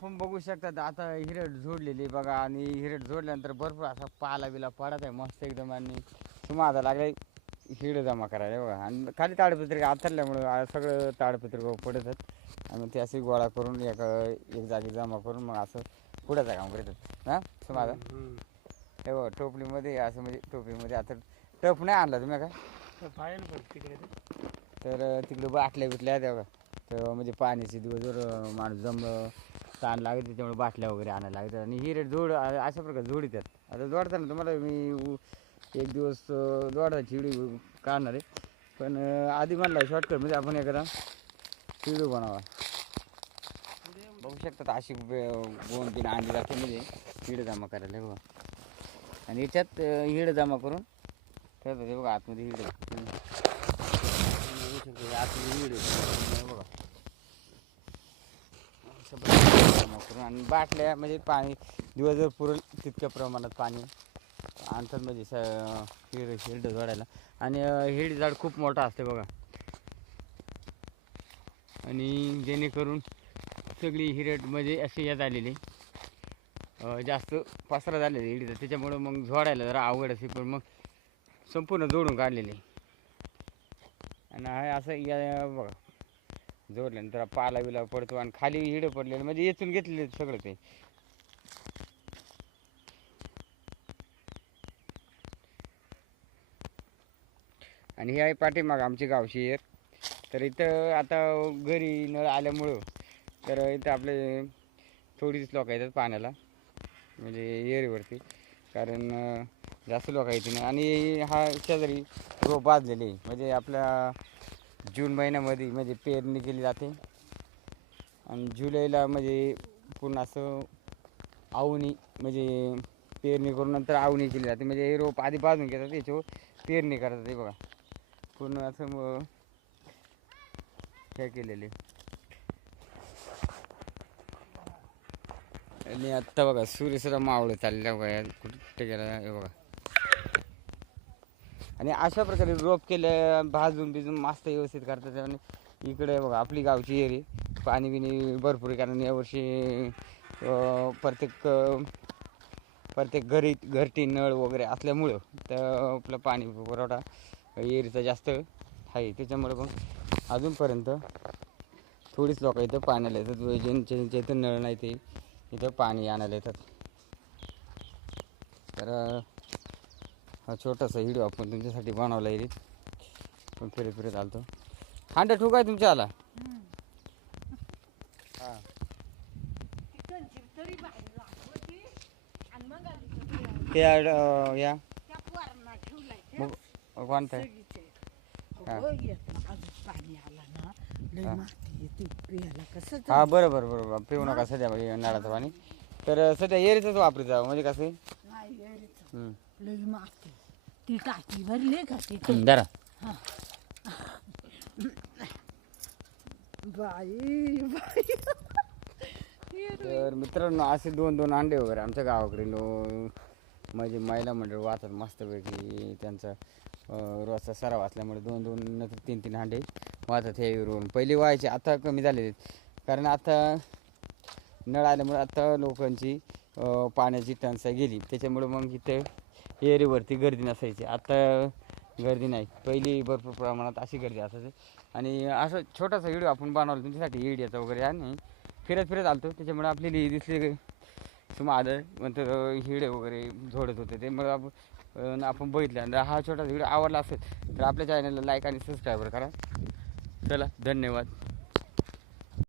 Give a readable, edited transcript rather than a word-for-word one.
आपण बघू शकतात आता हिरड जोडलेली बघा आणि हिरड जोडल्यानंतर भरपूर असा पाला बिला पडत आहे मस्त एकदम आणि तुम्हाला लागले हिड जमा करायला बघा आणि खाली ताडपत्री आथरल्यामुळं सगळं ताडपत्री पडतात आणि ते असे गोळा करून एक जागी जमा करून मग असं पुढ्याचं काम करतात हां तुम्हाला हे बघा टोपलीमध्ये असं म्हणजे टोपलीमध्ये आता टप नाही आणला तुम्ही काय तिकडे तर तिकडे बाटल्या बिटल्या आहेत बघा तर म्हणजे पाण्याचे दिवसभर माणूस जमलं ताण लागत त्याच्यामुळे बाटल्या वगैरे आणायला लागतात आणि ही रेट जोड अशा प्रकारे जोडीत आहेत आता जोडताना तुम्हाला मी एक दिवस जोडायची व्हिडिओ काढणार आहे पण आधी म्हणला शॉर्टकटमध्ये आपण एखादा व्हिडिओ बनावा बघू शकतात अशी 2-3 अंडी जाते म्हणजे हिड जमा करायला बघा आणि याच्यात हिड जमा करून ठेवतात हे बघा आतमध्ये हिड आतमध्ये हिड बघा जमा करून आणि बाटल्या म्हणजे पाणी दिवसभर पुरेल तितक्या प्रमाणात पाणी आणतात म्हणजे हिरड जोडायला आणि हिरड झाड खूप मोठा असते बघा आणि जेणेकरून सगळी हिरड म्हणजे अशी यात आलेली जास्त पसरा झालेली हिरड त्याच्यामुळं मग जोडायला जरा अवघड असे पण मग संपूर्ण जोडून काढलेली आणि असं या बघा जोडल्यानंतर पाला बिला पडतो आणि खाली हिड पडलेलं म्हणजे येचून घेतलेले सगळं ते आणि ही आहे पाठीमाग आमची गावची येर तर इथं आता घरी नळ आल्यामुळं तर इथं आपले थोडीच लोक येतात पाण्याला म्हणजे येरीवरती कारण जास्त लोक येते नाही आणि हा शेजारी रोप बाजलेली म्हणजे आपल्या जून महिन्यामध्ये म्हणजे पेरणी केली जाते आणि जुलैला म्हणजे पूर्ण असं आवणी म्हणजे पेरणी करून नंतर आवणी केली जाते म्हणजे हे रोप आधी बाजून घेतात त्याच्यावर पेरणी करतात हे बघा पूर्ण असं हे केलेले आणि आत्ता बघा सूर्यसुद्धा मावळं चाललेला बघा कुठे गेला हे बघा आणि अशा प्रकारे रोप केले भाजून बिजून मस्त व्यवस्थित करतात आणि इकडे बघा आपली गावची एरी पाणी बिणी भरपूर कारण यावर्षी प्रत्येक घरटी नळ वगैरे असल्यामुळं तर आपलं पाणी पुरवठा एरीचा जास्त आहे त्याच्यामुळे पण अजूनपर्यंत थोडीच लोक इथं पाण्याला येतात ज्यांच्या इथं नळ नाही ते इथं पाणी आणायला येतात तर हा छोटासा व्हिडिओ आपण तुमच्यासाठी बनवला येईल पण फिरत आलतो हांडा ठोक आहे तुमच्या आला हां ते या कोणतं हा बरोबर पिऊ नका सध्या नळाचं पाणी तर सध्या एरीचंच वापरीत जावं म्हणजे कसं जरा तर मित्रांनो असे 2-2 अंडे वगैरे आमच्या गावाकडे म्हणजे महिला मंडळ वाहतात मस्तपैकी त्यांचा रोजचा सराव असल्यामुळे 2-2 नंतर 3-3 अंडे वाहतात हे रोवून पहिले व्हायचे आता कमी झालेले कारण आता नळ आल्यामुळे आता लोकांची पाण्याची टंचाई गेली त्याच्यामुळे मग इथे एरीवरती गर्दी नसायची आता गर्दी नाही पहिली भरपूर प्रमाणात अशी गर्दी असायची आणि असं छोटासा व्हिडिओ आपण बनवला तुमच्यासाठी एरियाचा वगैरे आणि फिरत आलतो त्याच्यामुळे आपली दिसली तुम्हाला नंतर हिडे वगैरे झोडत होते ते मग आपण बघितलं आणि हा छोटा व्हिडिओ आवडला असेल तर आपल्या चॅनलला लाईक आणि सबस्क्राईब करा चला धन्यवाद.